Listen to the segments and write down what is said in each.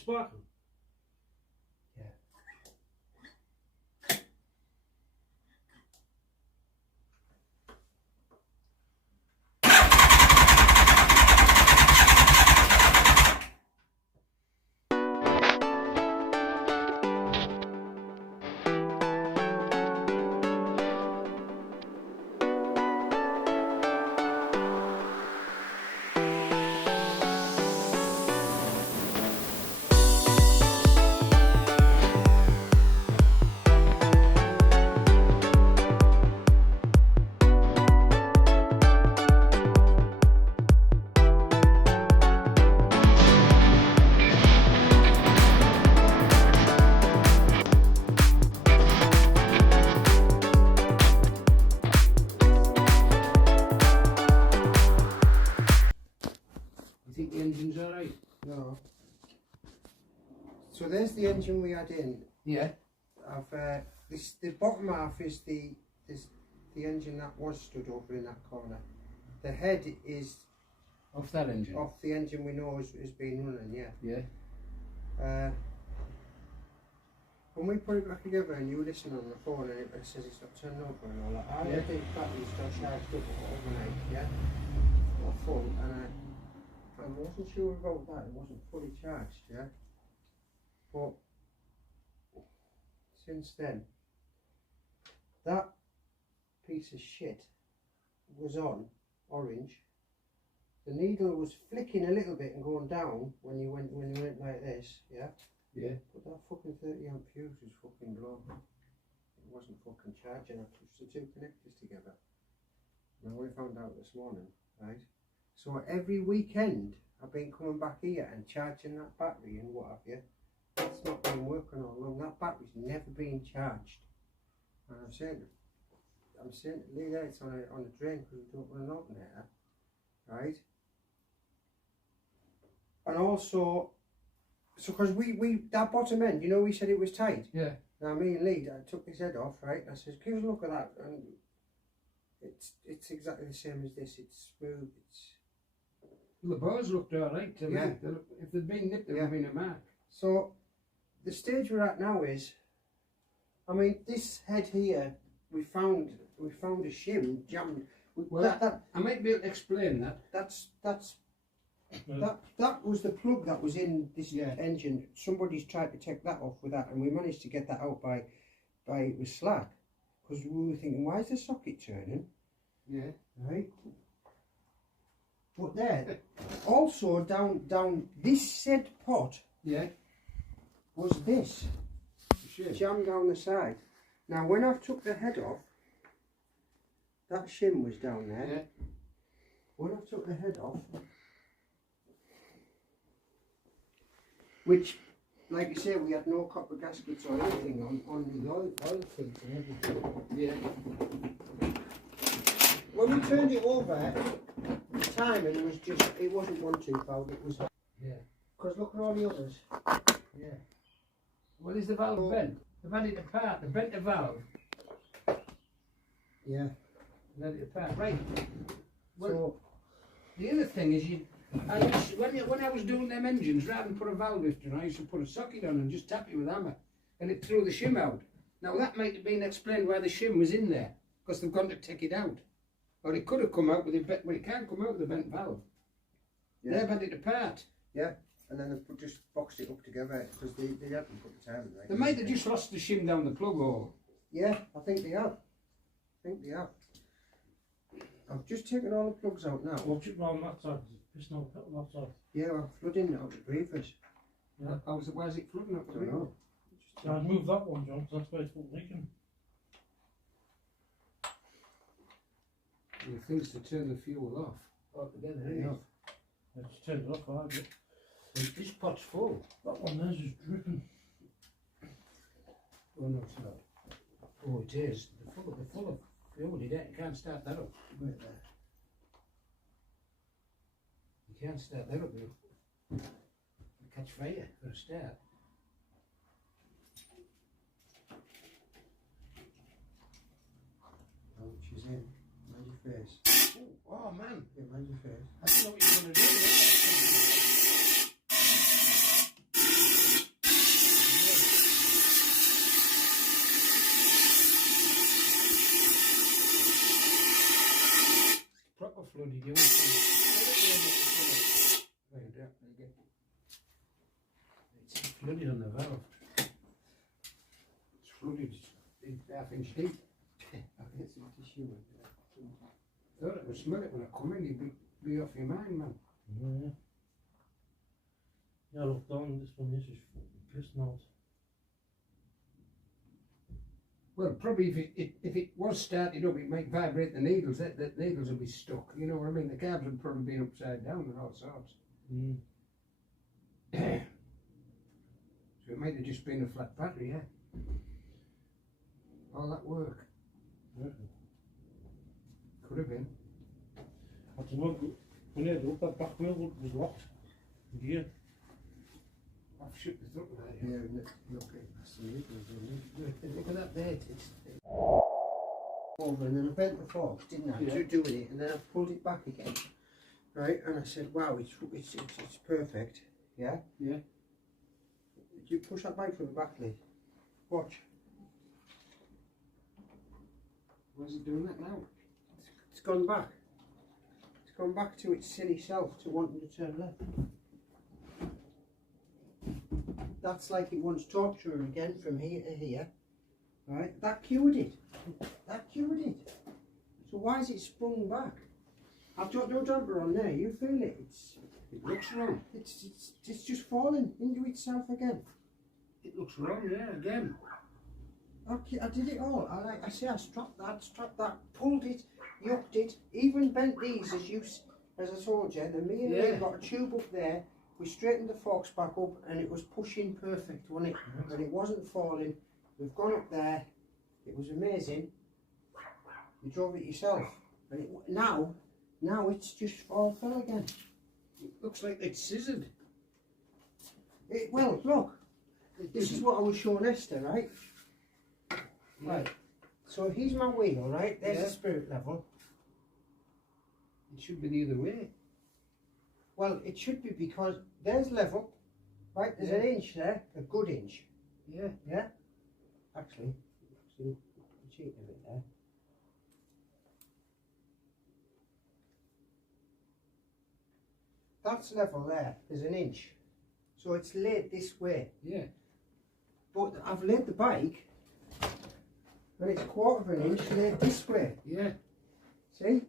sparking? Yeah. You think the engine's alright? No. So there's the engine we had in. Yeah. This the bottom half is the engine that was stood over in that corner. The head is Off that engine? off the engine we know has been running. Yeah. Yeah. When we put it back together and you listen on the phone and it says it's not turned over and all that, I Yeah. had the batteries still charged up overnight, yeah? Or full, and I wasn't sure about that, it wasn't fully charged, yeah? But since then, that piece of shit was on, orange. The needle was flicking a little bit and going down when you went like this, yeah? Yeah. But that fucking 30 amp fuse was fucking blown. It wasn't fucking charging. I pushed the two connectors together. And I only found out this morning, right? So every weekend I've been coming back here and charging that battery and what have you. It's not been working all along. That battery's never been charged. And I'm saying to Lee there, it's on a drain because we don't run an alternator, right? And also, so because we that bottom end, you know, we said it was tight. Yeah. Now me and Lee, I took his head off, right? I said, give us a look at that, and it's exactly the same as this. It's smooth. It's Well, the bars looked alright to Yeah. me. If they'd been nipped, there would have been a mark. so the stage we're at now is, I mean, this head here, we found a shim jammed. Well, I might be able to explain that. That was the plug that was in this Yeah. engine. Somebody's tried to take that off with that, and we managed to get that out by it was slack, because we were thinking, why is the socket turning? Yeah. Right. But there, also down this said pot Yeah. was this Shit. jammed down the side. Now when I've took the head off, that shim was down there. Yeah. When I've took the head off, which, like you say, we had no copper gaskets or anything on the oil filter and everything. Yeah. When we turned it over, the timing was just, it wasn't 1 2 5, it was, Yeah. because look at all the others. Yeah. Well, is the valve bent? They've had it apart. They've bent the valve. Yeah. They've had it apart. Right. Well, So, the other thing is, when I was doing them engines, rather than put a valve lifter on, I used to put a socket on and just tap it with a hammer, and it threw the shim out. Now that might have been explained why the shim was in there, because they've gone to take it out. Or it could have come out with a bent, well, it can't come out with a bent valve. yeah. They've had it apart. Yeah. And then they just boxed it up together, because they hadn't put the timing right. They might have just lost the shim down the plug hole. Yeah, I think they have. I've just taken all the plugs out now. Watch it round that side, it's not that side. Yeah, I'm flooding out the breathers. Yeah. Why is it flooding up I to don't it? know. So I'd move that one, John, 'cause that's where it's leaking. The thing's to turn the fuel off altogether, isn't Yeah. it? I just turned it off, I had it. This pot's full. That one there's just dripping. Oh no, it's not. Oh, it is. They're full of fuel. You can't start that up. Wait there. You can't start that up. It'll catch fire for a start. Oh, she's in. Mind your face. Oh man, Yeah, mind your face. I didn't know what you were going to do. flooded. You it's flooded on the valve. It's flooded. It's half-inch deep. I'll get some tissue in there. Thought it would smell it when I come in. You'd be off your mind, man. Yeah. Yeah, look down, this one is just fucking pissing out. Well, probably if it was started up, it might vibrate the needles. The needles would be stuck. You know what I mean? The carbs would probably be upside down and all sorts. Mm. So it might have just been a flat battery, yeah. All that work. Yeah. Could have been. I don't know, when I looked, that back wheel was locked. Yeah. I've shut the thought there. Yeah, look, that's the needles, Look at that there. It's over, and then I bent the forks, didn't I, Yeah. to do with it, and then I pulled it back again, right, and I said, wow, it's perfect, yeah? Yeah. You push that back from the back lid, watch, Why is it doing that now? it's gone back to its silly self, to wanting to turn left. That's like it wants torturing again from here to here, right, that cured it. So why is it sprung back? I've got no damper on there, you feel it, It looks wrong. it's just falling into itself again. It looks wrong, yeah, again. Okay, I did it all. I strapped that, pulled it, yucked it, even bent these as I told you. And me and Yeah. Lee got a tube up there. We straightened the forks back up, and it was pushing perfect, wasn't it? And it wasn't falling. We've gone up there. It was amazing. You drove it yourself, and now it's just fell again. It looks like it's scissored. Well, look. This is what I was showing Esther, right? Right. So here's my wheel, right? There's Yeah. the spirit level. It should be the other way. Well, it should be, because there's level, right? There's an inch there, a good inch. Yeah. Yeah? Actually, see, I'm cheating a bit there. That's level there, there's an inch. So it's laid this way. Yeah. But I've laid the bike, and it's a quarter of an inch laid this way. Yeah. See?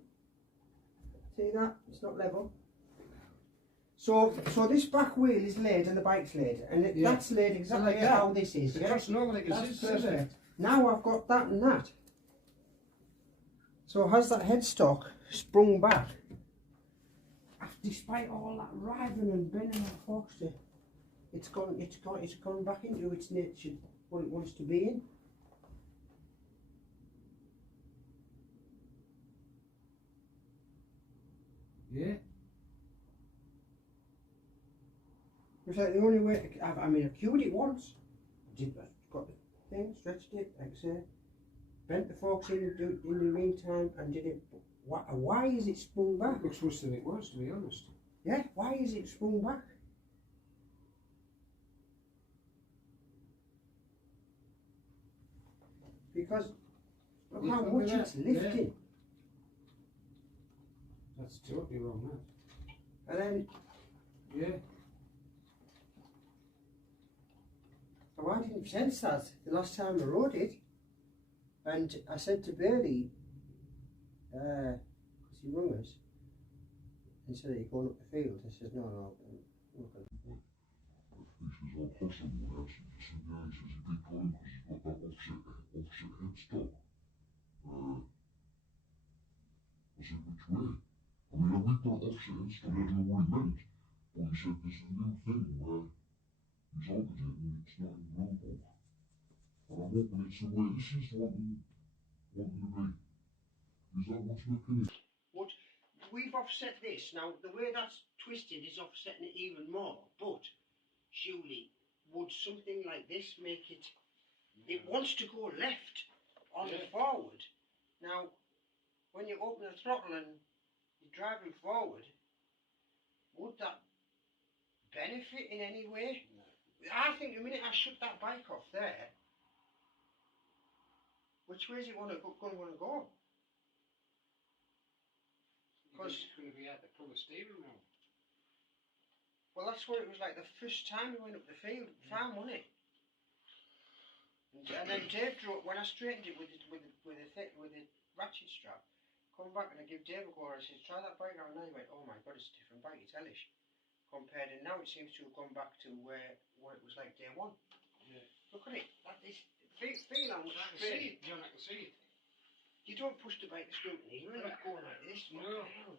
See that? It's not level. So this back wheel is laid and the bike's laid, and Yeah. that's laid exactly like that. how this is. It's Yeah? crossing over like a That's scissor. perfect. Now I've got that and that. So has that headstock sprung back? Despite all that writhing and bending and forks, it's gone back into its nature, what it wants to be in. Yeah. It's like the only way I mean, I cured it once. I got the thing, stretched it, like I say, bent the forks in the meantime, and did it. Why is it sprung back? It looks worse than it was, to be honest. Yeah, why is it sprung back? Because look how Look much at it's that. lifting. That's totally wrong, that. And then, Yeah. oh, I didn't sense that the last time I rode it. And I said to Bailey, because he rung us, and said, are you going up the field? I said, no. He says, I'll cross him now. I said, yeah, he says, he'd be going because he's got that offset headstock. I said, which way? I mean, we've got offset headstock, I don't know what he meant. But he said, this is a new thing where he's altered it and it's not in the rule book. And I'm hoping it's the way this is wanting to be. Is that what's looking at? But we've offset this. Now, the way that's twisted is offsetting it even more. But surely, would something like this make it... It wants to go left on the forward. Now, when you open the throttle and you're driving forward, would that benefit in any way? No. I think the minute I shut that bike off there, which way is it going to go? because it's going to be hard to pull the steering now. well, that's what it was like the first time we went up the field farm, wasn't it? And then Dave drove when I straightened it with the ratchet strap. Come back and I give Dave a go. I said, try that bike out, and he went, oh my god, it's a different bike. It's hellish. Compared, and now it seems to have gone back to what it was like day one. Yeah. Look at it. That is feel how much I can strain. see it, John. I can see it. You don't push the bike to scrutiny. You're not going like this. No. Fucking hell.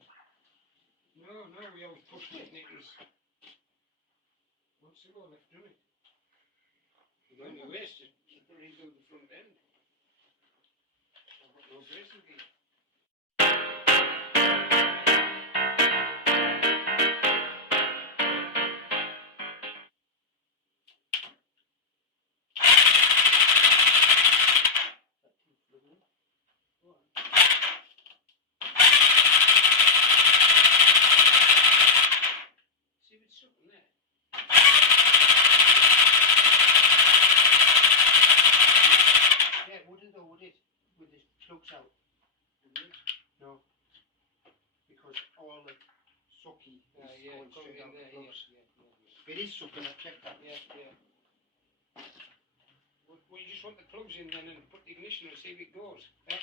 No, we always pushed it, and it was months ago left doing it. The only waste is to rebuild the front end. I've got no bracing gear. See if it's something there. Yeah, would it though? Would it? With the plugs out? No. Because all the sucky is going straight out the plugs. It is sucking. I've checked that. Yeah. Well, you just want the plugs in then and put the ignition and see if it goes. Yeah.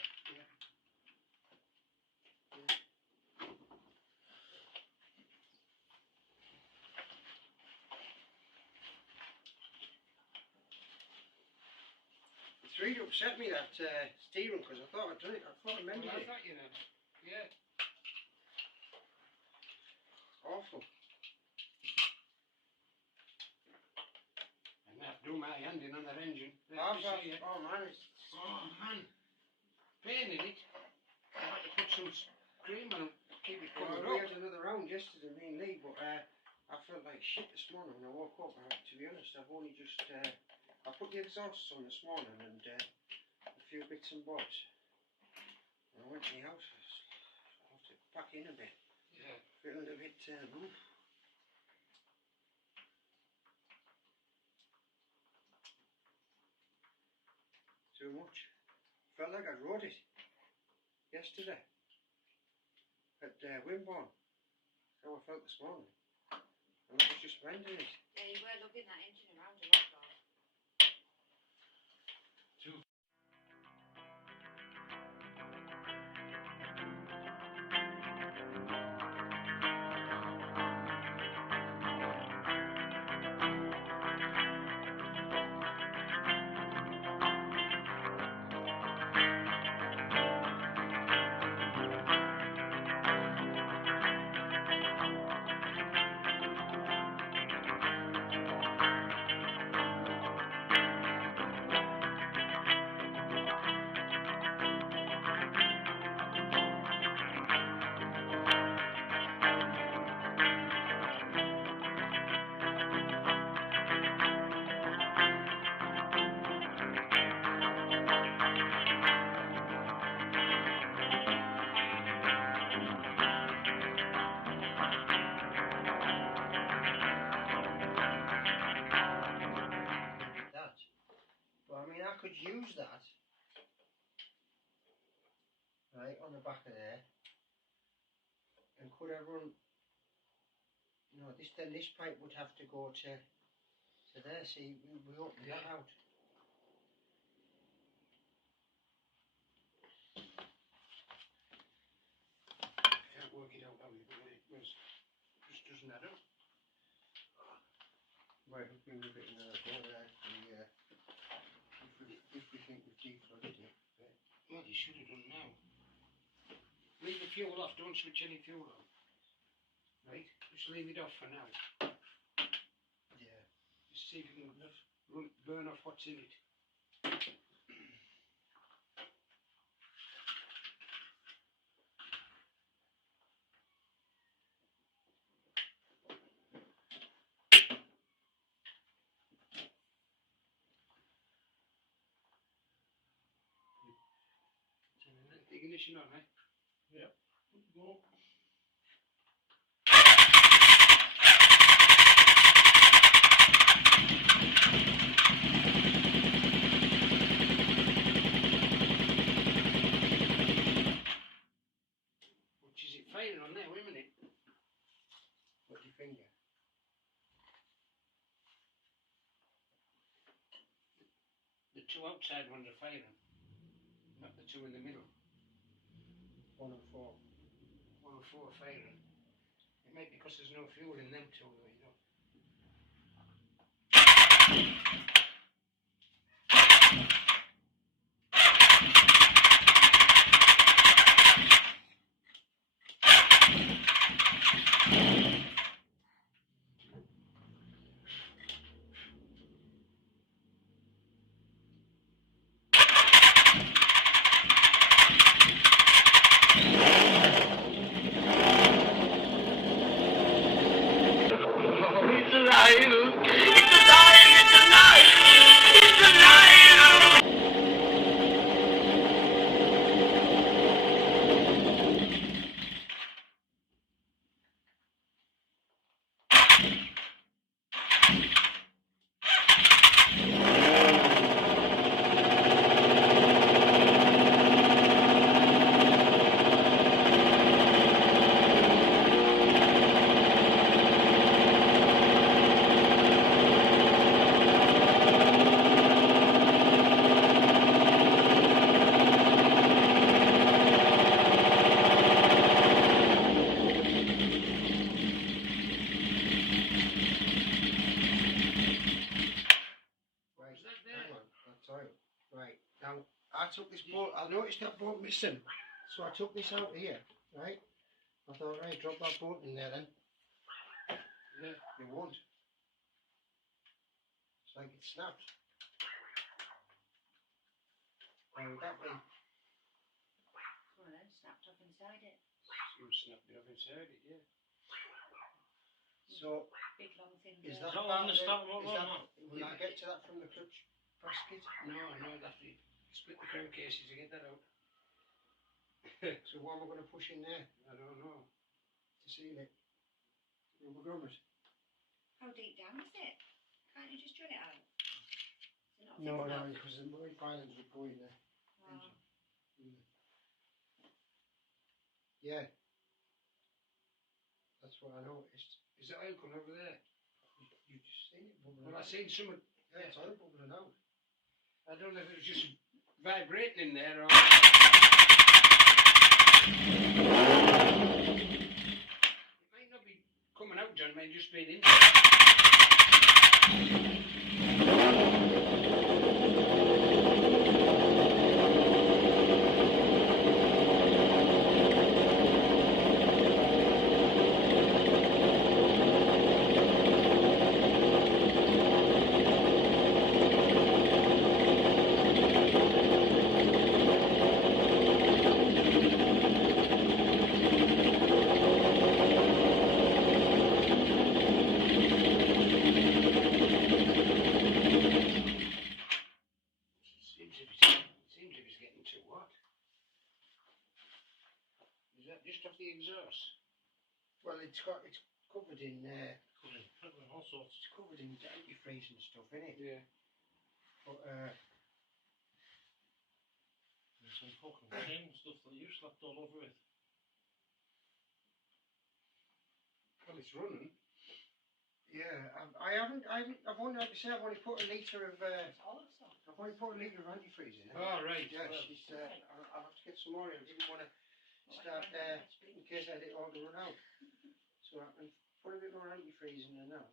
It's really upset me that steering because I thought I'd done it. I thought I mended Well, I it. thought you know. Yeah. Awful. And I have to do my hand in on that engine. Oh man, it's Oh man. Pain in it. I had to put some cream on it, keep it covered we up. had another round yesterday, me and Lee, but I felt like shit this morning when I woke up. To be honest, I've only just I put the exhausts on this morning and a few bits and bobs. And I went to the house. I have to pack in a bit. Yeah. Feeling a bit oof. Too much. Felt like I rode it yesterday at Wimborne. That's how I felt this morning. And I was just mending it. Yeah, you were lugging that engine around a lot, though. I could use that right on the back of there, and could I run? No, this pipe would have to go to there. See, we opened that out. I can't work it out how you do it. It just doesn't add up. Right, we can move it in there. Go there. If we think we've defloaded it. Well, you should have done now. Leave the fuel off, don't switch any fuel on. Right? Just leave it off for now. Yeah. Just see if you can burn off what's in it. Ignition on, eh? Yep. Go. Which is it, 5 firing on there, wait a minute. What's your finger? The two outside ones are firing, not the two in the middle. 1 and 4. 1 and 4 are firing. It might be because there's no fuel in them two, though, you know. Right, now I took this bolt, I noticed that bolt missing, so I took this out here, right? I thought, right, drop that bolt in there then. Yeah. It won't. It's like it snapped. Why would that be? One of them snapped up inside it. Some snapped it up inside it, yeah. So, Big long thing. is there. that Is that part on of the it? start one? Is that, will you get to that from the clutch basket? No, that's the split the crankcases to get that out. So what am I going to push in there I don't know. to seal it? Rubber grommet? How deep down is it? Can't you just drill it out? Is it not No, thick no, enough? because the mud pilings would go in there. Oh. Yeah. That's what I noticed. Is that oil coming over there? You just seen it bubbling Well, I out. seen some. Yeah, it's oil bubbling out. I don't know if it was just vibrating in there or. It might not be coming out, John. It might just be in there. Seems if it's getting too hot. Is that just off the exhaust? Well, it's covered in All sorts. it's covered in antifreeze and stuff, isn't it? Yeah. But There's some fucking tin stuff that you slapped all over it. Well, it's running. yeah, I've only, like I say, I've only put a litre of Olive sauce. I've only put a litre of antifreeze in it. Oh, right. Yeah, Well, she's I'll have to get some more. I didn't want to start in case I had it all to run out. So I can put a bit more antifreeze in there now.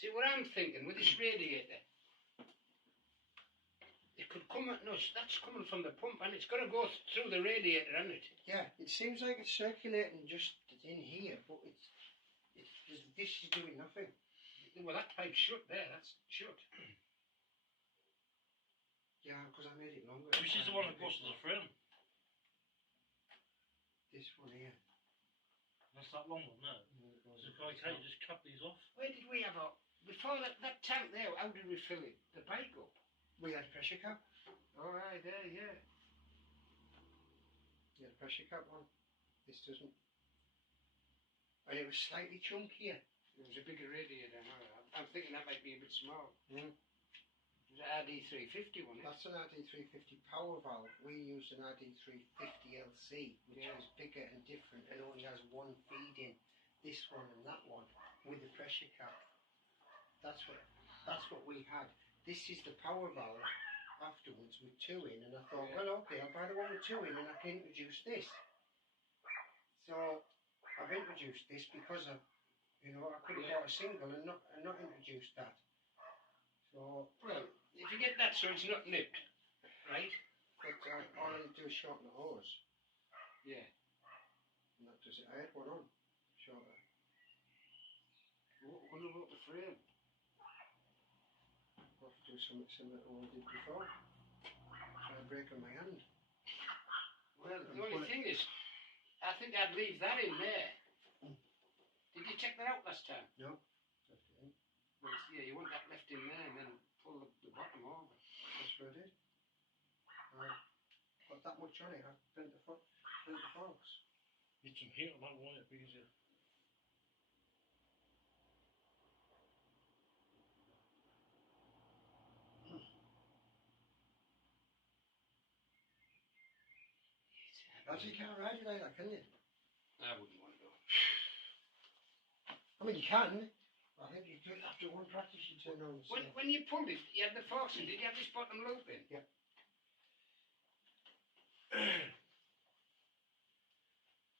see what I'm thinking with this radiator. It could come at no, that's coming from the pump and it's going to go through the radiator, isn't it? Yeah, it seems like it's circulating just in here, but this is doing nothing. Well, that pipe's shut there. That's shut. Yeah, because I made it longer. Which is the one that goes to the frame? This one here. That's that long one there. So can you just cut these off? Where did we have our before that tank there? How did we fill it? The pipe up. We had pressure cap. All right, there, yeah. We had pressure cap on. This doesn't. And it was slightly chunkier. It was a bigger radiator. I'm thinking that might be a bit small. Mm. It was an RD350 one. That's an RD350 power valve. We used an RD350LC, which is bigger and different and only has one feed in. This one and that one with the pressure cap. That's what we had. This is the power valve afterwards with two in, and I thought, well, okay, I'll buy the one with two in and I can introduce this. So I've introduced this because I could have bought a single and not introduced that. So well, if you get that so it's not nipped, right? But all I need to do is shorten the hose. Yeah. And that does it. I had one on, shorter. What about the frame? I'll have to do something similar to what I did before. Try and break on my hand. Well, the only thing is, I think I'd leave that in there. Did you check that out last time? No. Left it in. Well, yeah, you want that left in there and then pull the bottom over. That's what I did. I got that much on it, I bent the forks. Need some heat on that one, it'd be easier. Actually, you can't ride it like that, can you? I wouldn't want to go. I mean, you can. I think you could, after one practice, you turn on the When you pulled it, you had the forks in. Did you have this bottom loop in? Yeah.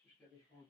Just get me phone.